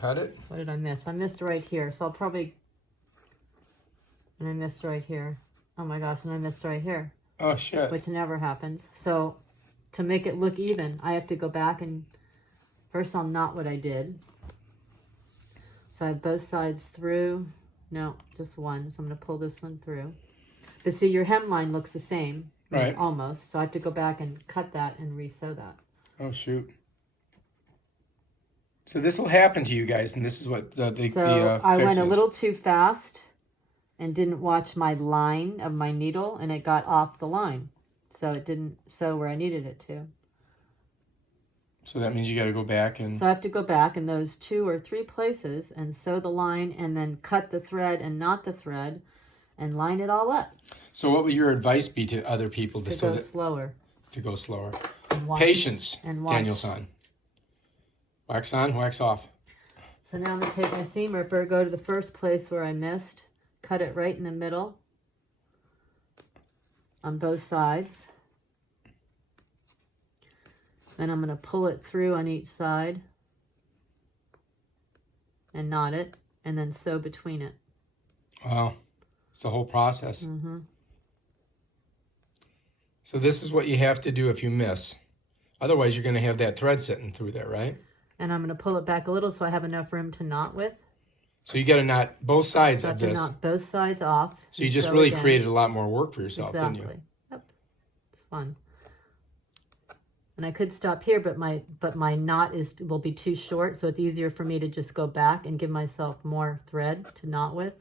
Cut it. What did I miss? I missed right here. So I'll probably... And I missed right here. Oh my gosh, and I missed right here. Oh, shit. Which never happens. So to make it look even, I have to go back and... First I'll knot what I did. So I have both sides through. No, just one. So I'm going to pull this one through. But see, your hemline looks the same. Right. Almost. So I have to go back and cut that and re-sew that. Oh, shoot. So this will happen to you guys, and this is what the I fix went a is. little too fast and didn't watch my line of my needle, and it got off the line. So it didn't sew where I needed it to. So that means you got to go back and... So I have to go back in those 2 or 3 places and sew the line and then cut the thread and knot the thread and line it all up. So what would your advice be to other people to go slower? To go slower. Watch, Patience, and watch. Daniel-san. Wax on, wax off. So now I'm going to take my seam ripper, go to the first place where I missed, cut it right in the middle on both sides. Then I'm going to pull it through on each side and knot it and then sew between it. Wow. It's the whole process. Mm-hmm. So this is what you have to do if you miss. Otherwise, you're going to have that thread sitting through there, right? And I'm going to pull it back a little so I have enough room to knot with. So you got to knot both sides So I of have to this. knot both sides off. So you just really created a lot more work for yourself, didn't you? Yep. It's fun. And I could stop here, but my knot will be too short, so it's easier for me to just go back and give myself more thread to knot with.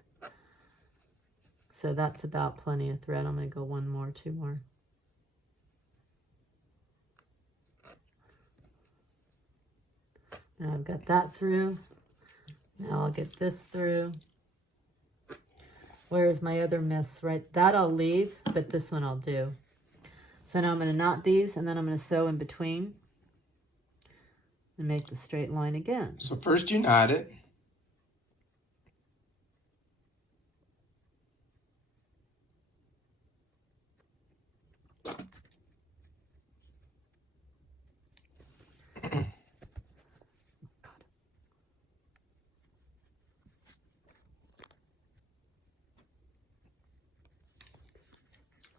So that's about plenty of thread. I'm going to go 1 more, 2 more. Now I've got that through. Now I'll get this through. Where is my other miss? Right, that I'll leave, but this one I'll do. So now I'm going to knot these, and then I'm going to sew in between and make the straight line again. So first you knot it.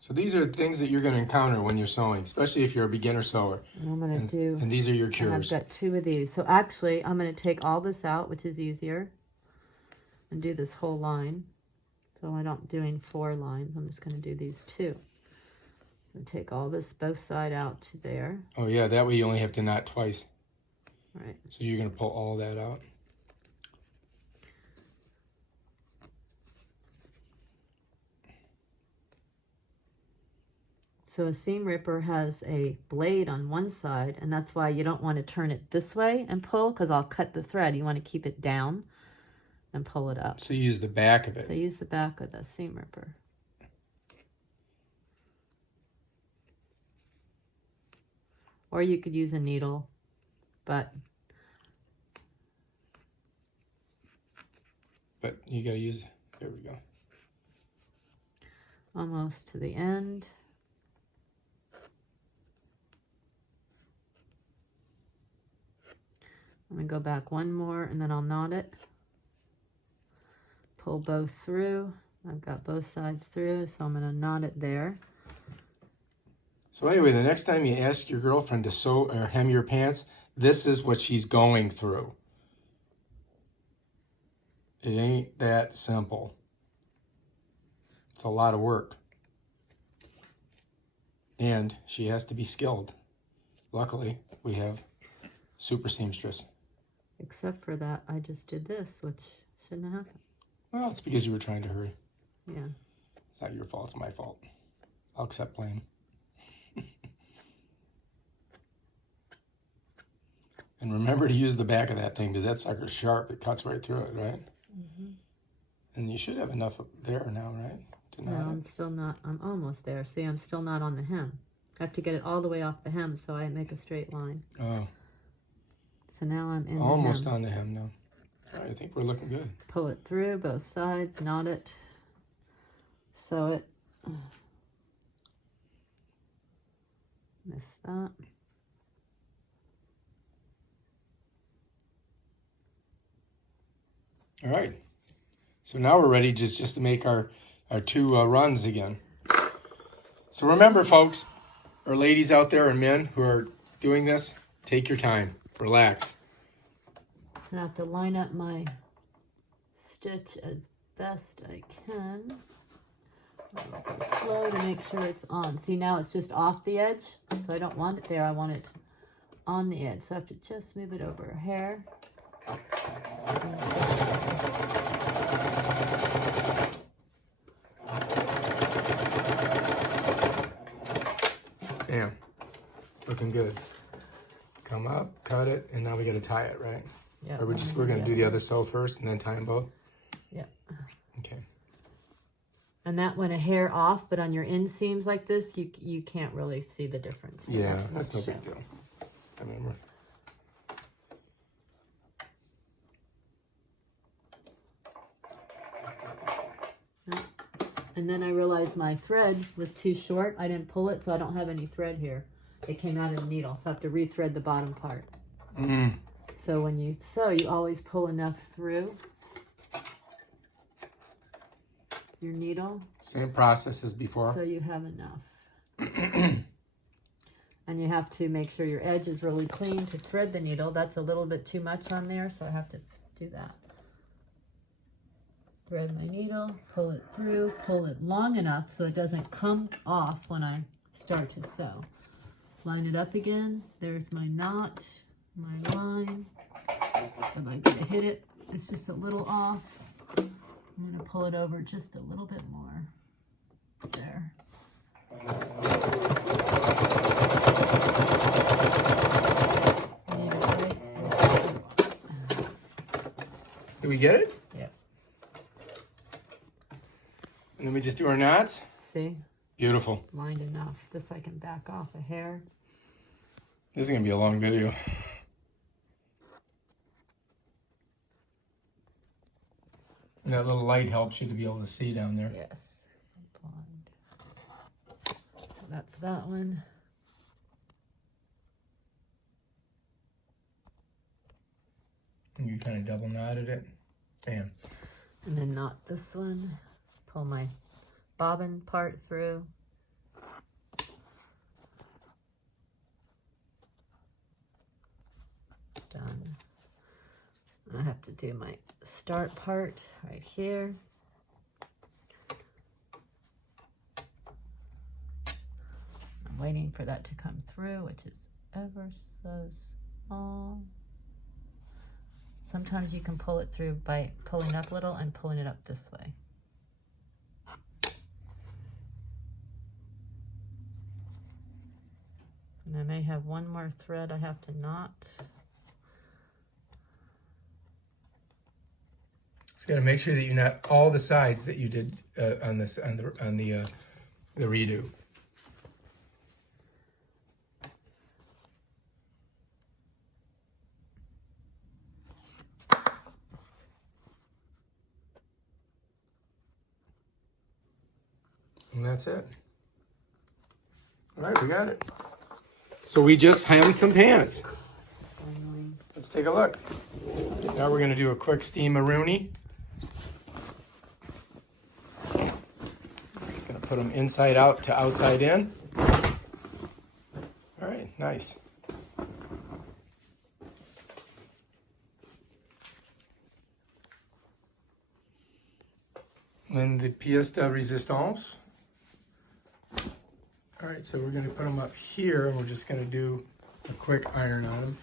So these are things that you're going to encounter when you're sewing, especially if you're a beginner sewer. And I'm going to do... And these are your cures. And I've got 2 of these. So actually, I'm going to take all this out, which is easier, and do this whole line. So I'm not doing 4 lines. I'm just going to do these 2. And take all this, both side out to there. Oh, yeah. That way you only have to knot twice. Right. So you're going to pull all that out. So a seam ripper has a blade on one side, and that's why you don't want to turn it this way and pull, because I'll cut the thread. You want to keep it down and pull it up. So you use the back of it. So use the back of the seam ripper. Or you could use a needle, but you got to use, there we go. Almost to the end. I'm going to go back 1 more, and then I'll knot it. Pull both through. I've got both sides through, so I'm going to knot it there. So anyway, the next time you ask your girlfriend to sew or hem your pants, this is what she's going through. It ain't that simple. It's a lot of work. And she has to be skilled. Luckily, we have super seamstress. Except for that, I just did this, which shouldn't have happened. Well, it's because you were trying to hurry. Yeah. It's not your fault, it's my fault. I'll accept blame. And remember to use the back of that thing, because that sucker's sharp. It cuts right through it, right? Mm-hmm. And you should have enough there now, right? No, I'm still not. I'm almost there. See, I'm still not on the hem. I have to get it all the way off the hem so I make a straight line. Oh. So now I'm in almost the hem. On the hem now. All right, I think we're looking good. Pull it through both sides, knot it, sew it. Miss that. All right. So now we're ready just to make our two runs again. So remember, folks, or ladies out there and men who are doing this, take your time. Relax. I have to line up my stitch as best I can. I'll go slow to make sure it's on. See, now it's just off the edge, so I don't want it there. I want it on the edge. So I have to just move it over a hair. Damn. Looking good. Come up, cut it, and now we got to tie it, right? Yeah. Or we're going to do the other sew first and then tie them both? Yeah. Okay. And that went a hair off, but on your inseams like this, you can't really see the difference. So Yeah, that's no big deal. I mean, and then I realized my thread was too short. I didn't pull it, so I don't have any thread here. It came out of the needle, so I have to rethread the bottom part. So when you sew, you always pull enough through your needle. Same process as before. So you have enough. And you have to make sure your edge is really clean to thread the needle. That's a little bit too much on there, so I have to do that. Thread my needle, pull it through, pull it long enough so it doesn't come off when I start to sew. Line it up again. There's my knot, my line. If I can hit it, it's just a little off. I'm going to pull it over just a little bit more. There. Do we get it? Yep. And then we just do our knots? See? Beautiful. Lined enough. This I can back off a hair. This is going to be a long video. And that little light helps you to be able to see down there. Yes. So that's that one. And you kind of double knotted it. Bam. And then knot this one. Pull my bobbin part through. Done. I have to do my start part right here. I'm waiting for that to come through, which is ever so small. Sometimes you can pull it through by pulling up a little and pulling it up this way. And I may have one more thread I have to knot. Just got to make sure that you knot all the sides that you did on the redo. And that's it. All right, we got it. So we just hemmed some pants. Let's take a look. Now we're going to do a quick steam-a-rooney. Going to put them inside out to outside in. All right, nice. And the pièce de résistance. All right, so we're going to put them up here, and we're just going to do a quick iron on them.